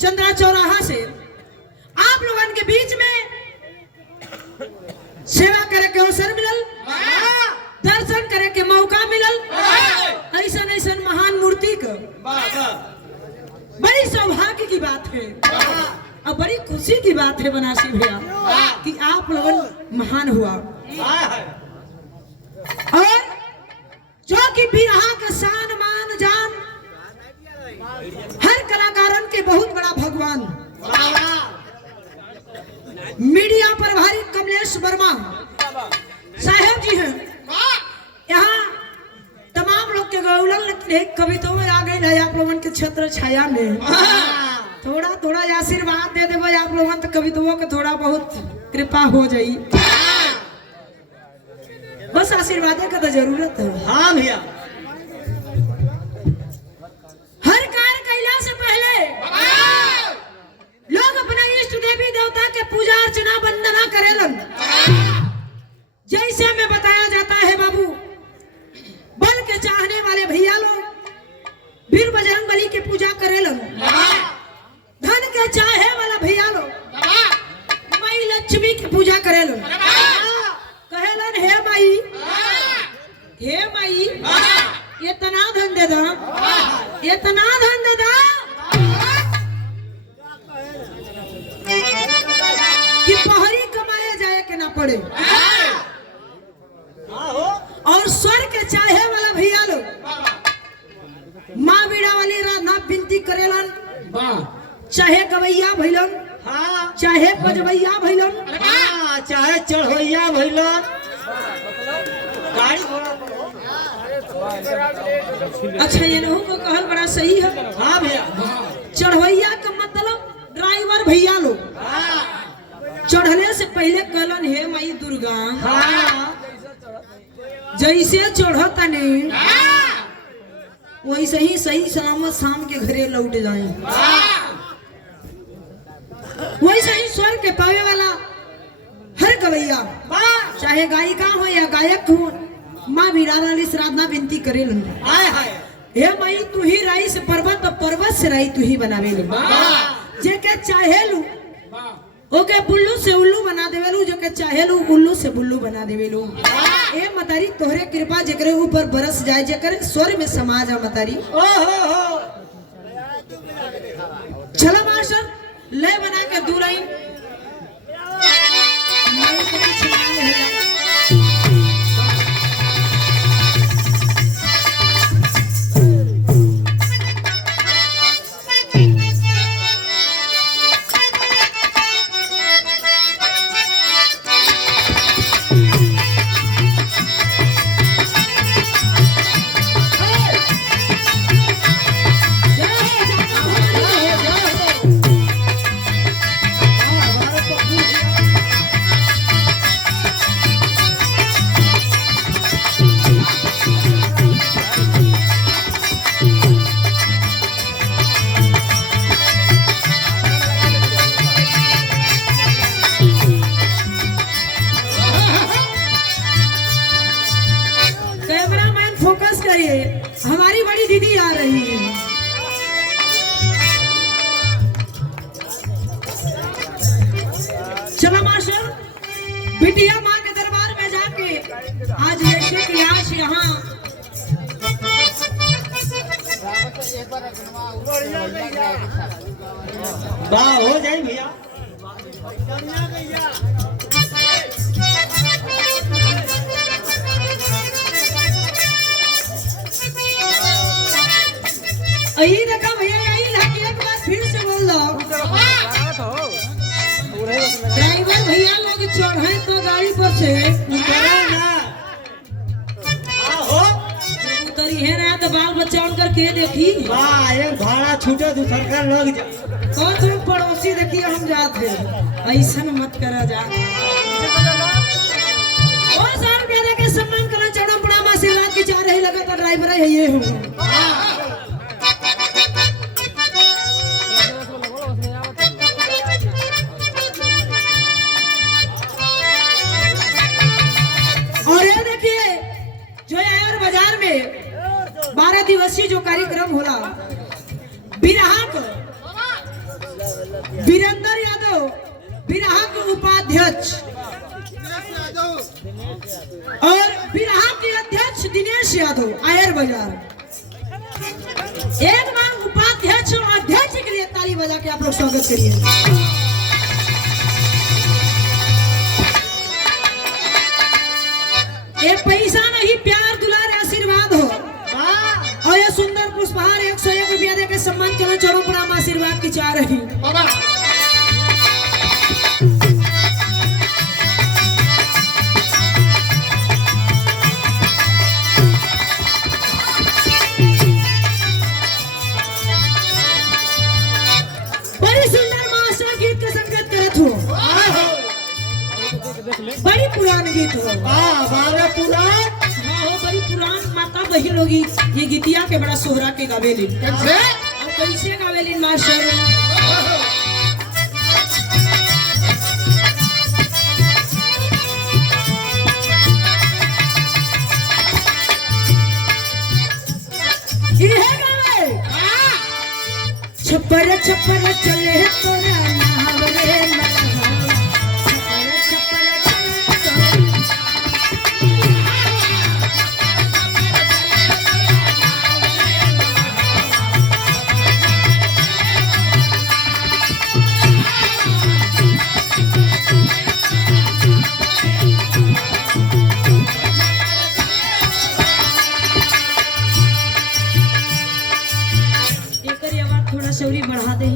चंद्रा चौराहा से आप लोगन के बीच में सेवा करे के अवसर मिलल, दर्शन करे के मौका मिलल। ऐसा ऐसा महान मूर्ति का बड़ी सौभाग्य की बात है और बड़ी खुशी की बात है बनासी भैया कि आप लोगन महान हुआ। और जो कि बिरहा का शान मान जान हर कलाकारन के बहुत बड़ा भगवान मीडिया प्रभारी कमलेश वर्मा साहेब जी हैं। यहाँ तमाम लोग के गौलन कविताओं में आ गए आप लोगों के छत्र छाया में थोड़ा थोड़ा आशीर्वाद दे देवे आप लोगन तो कविताओं के थोड़ा बहुत कृपा हो जाई। बस आशीर्वाद का तो जरूरत है। हाँ भैया। हर कार्य कैला से पहले लोग अपना इष्ट देवी देवता के पूजा अर्चना वंदना करेलन। जैसे में बताया जाता है बाबू, बल के चाहने वाले भैया लोग वीर बजरंग बली की पूजा करेलन। धन के चाहे वाला भैया लोग माई लक्ष्मी की पूजा करेलन। कहेलन हे माई इतना धन दे दा, इतना धन दे दा कि पहरी कमाए जाए के ना पड़े। और स्वर के चाहे वाला भैया लोग माँ बीड़ा वाली राधा विनती करेलन, चाहे गवैया भैलन, चाहे बजवैया भैलन, चाहे चढ़ोइया भैलन, गाड़ी अच्छा ये लोगों को कहल बड़ा सही है। हाँ भैया। चढ़वैया का मतलब ड्राइवर भैया लोग चढ़ने से पहले कहलन हे माई दुर्गा जैसे चढ़ता नहीं वैसे ही सही सलामत शाम के घरे लौट जाए। वैसे ही स्वर के पावे वाला हर गवैया चाहे गायिका हो या गायक हो माँ बीरावाली श्राद्धना विनती करे हे माई तू ही राई से पर्वत और पर्वत से राई तू ही बनावे लो। जे के चाहे लू ओके बुल्लू से उल्लू बना देवेलू, जो के चाहे लू उल्लू से बुल्लू बना देवेलू। ए मतारी तोहरे कृपा जेकरे ऊपर बरस जाए, जेकर स्वर में समा जा मतारी। चलो मास्टर ले बना के दू लाइन फोकस करिए, हमारी बड़ी दीदी आ रही है। चलो मास्टर बिटिया माँ के दरबार में जाके आज वैसे की आज यहाँ वाह हो जाए भैया। यही देखा भैया, यही लाके एक बार फिर से बोल दो। ड्राइवर भैया लोग चढ़े तो गाड़ी पर से उतरी है ना तो बाल बच्चा उनकर के देखी। एक भाड़ा छूटे तो सरकार लग जा। कौन तुम पड़ोसी देखिए हम जाते ऐसा मत करा जा। और साल कहने के सम्मान करना चढ़ा पड़ा माँ से रात की चाह रही लगा तो ड्राइवर है ये हूँ। और ये देखिए जो यार बाजार में 12 दिवसीय जो कार्यक्रम होला बिरहा को वीरेंद्र यादव बिरहा के उपाध्यक्ष और बिरहा के अध्यक्ष दिनेश यादव आयर बाजार। एक बार उपाध्यक्ष और अध्यक्ष के लिए ताली बजा के आप लोग स्वागत करिए। ये पैसा नहीं, प्यार दुलार आशीर्वाद हो। और ये सुंदर पुष्पहार 101 रुपया दे के सम्मान करो। चढ़ो प्रणाम, आशीर्वाद की चाह रही बड़ी पुरान गीत हो। हाँ, बड़ी पुरान माता बहन लोग ये गीतिया के बड़ा सोहरा के गावेलिन। और कैसे गावेलिन मास्टर? ये गावे छप्पर छप्पर चले तोरा नाव रे शौरी बढ़ा दे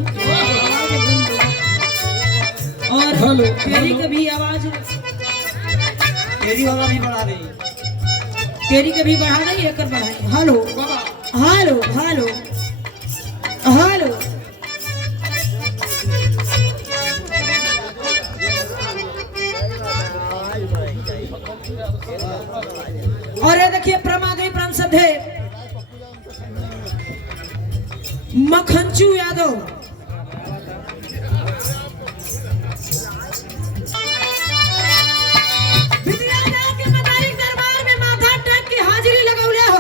और पेरी कभी आवाज तेरी वाला भी बढ़ा दे, पेरी कभी बढ़ा दे, एक बढ़ाई। Hello hello hello hello. और ये देखिए प्रमादे परम सधे मखनचू यादव के मदारी दरबार में माथा टेक की हाजिरी लगौले हो।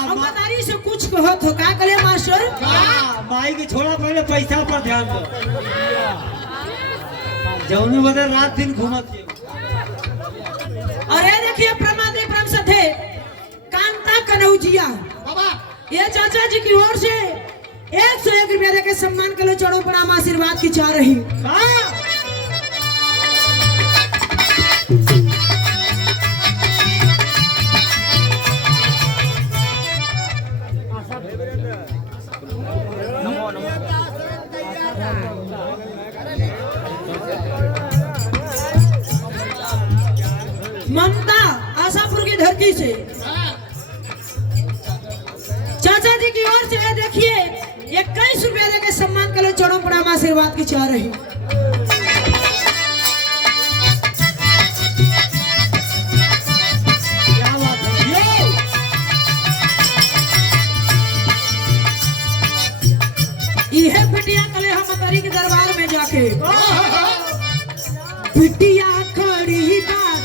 और मदारी से कुछ कहत हो का कले मास्टर? माई के छोड़ा, पहले पैसा पर ध्यान दो। जौनी बदे रात दिन घूमत के। और ये देखिए प्रमादे परम सधे कांता कनौजिया ये चाचा जी की ओर से 101 रुपया दे के सम्मान के लिए चढ़ो प्रणाम, आशीर्वाद की चाह रही। ममता आशापुर की धरती से चाचा जी की ओर से देखिए 21 रुपया देके सम्मान के लिए चढ़ो प्रणाम, आशीर्वाद की चाह रही। यह बिटिया कले हम मतारी के दरबार में जाके बिटिया खड़ी बा